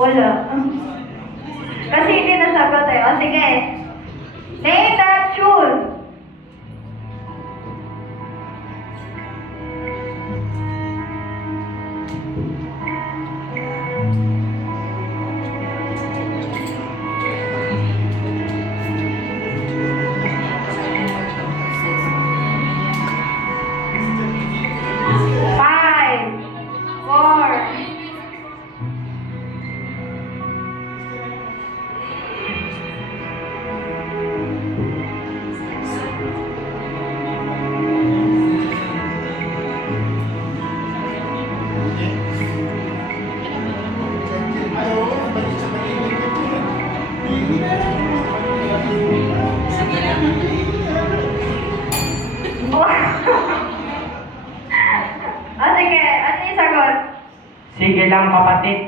Wala. Kasi hindi nasagot eh. O sige. Name that tune. Five, four, O sige, ano yung sagot? Sige lang kapatid.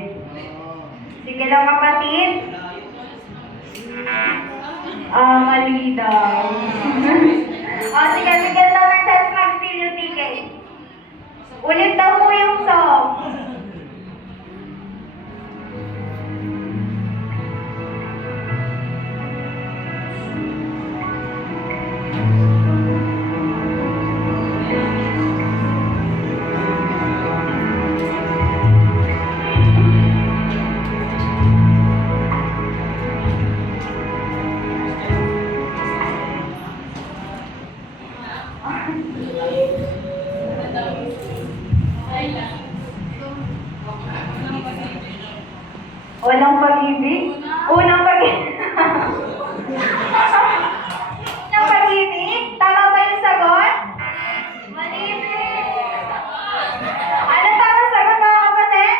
Sige lang kapatid. Mali daw. O sige, bigyan daw ng chance mag-steal yung ticket. Ulit daw po yung song. Walang pag-ibig? Unang pag-ibig? Unang pag-ibig? Tama ba yung sagot? Mali. Ano tama sagot mga kapatid?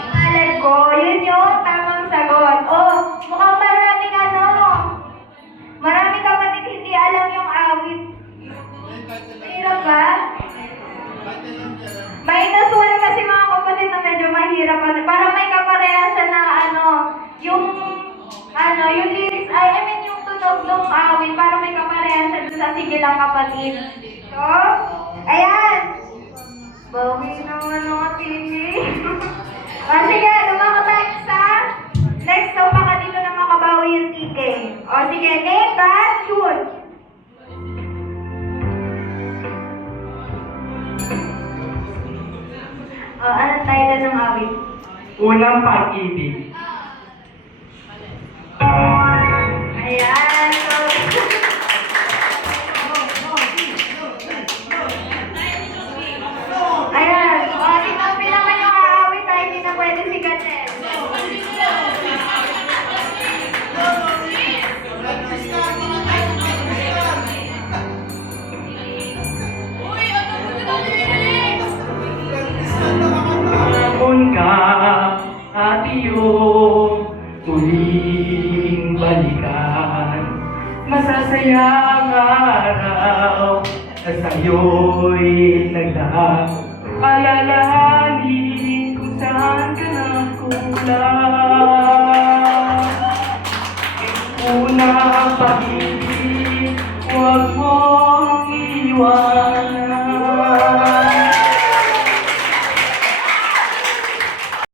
Pangalan ko. Yun yung tamang sagot. Oh, mukhang maraming maraming kapatid hindi alam yung awit. Mahirap ba? Minus one kasi mga kapatid na medyo mahirap. Para may kapareha siya na yung lyrics, I mean yung tunog ng awit, para may kapareha siya dun sa sige lang kapatid. So, ayan. Bawi naman mga tini. Sige, lumako tayo sa next song baka dito na makabawi yung ticket. O sige, name that tune. Anong title ng awit? Unang pag-ibig. Ayan. Ayan. Tinampi naman yung awit ay hindi na pwede sigatin. Hapon ka at iyong muling balikan. Masasayang araw na sa'yo'y nagdaan. Alalahanin kung saan ka nagkulang. Unang pag-ibig, huwag mong iwan.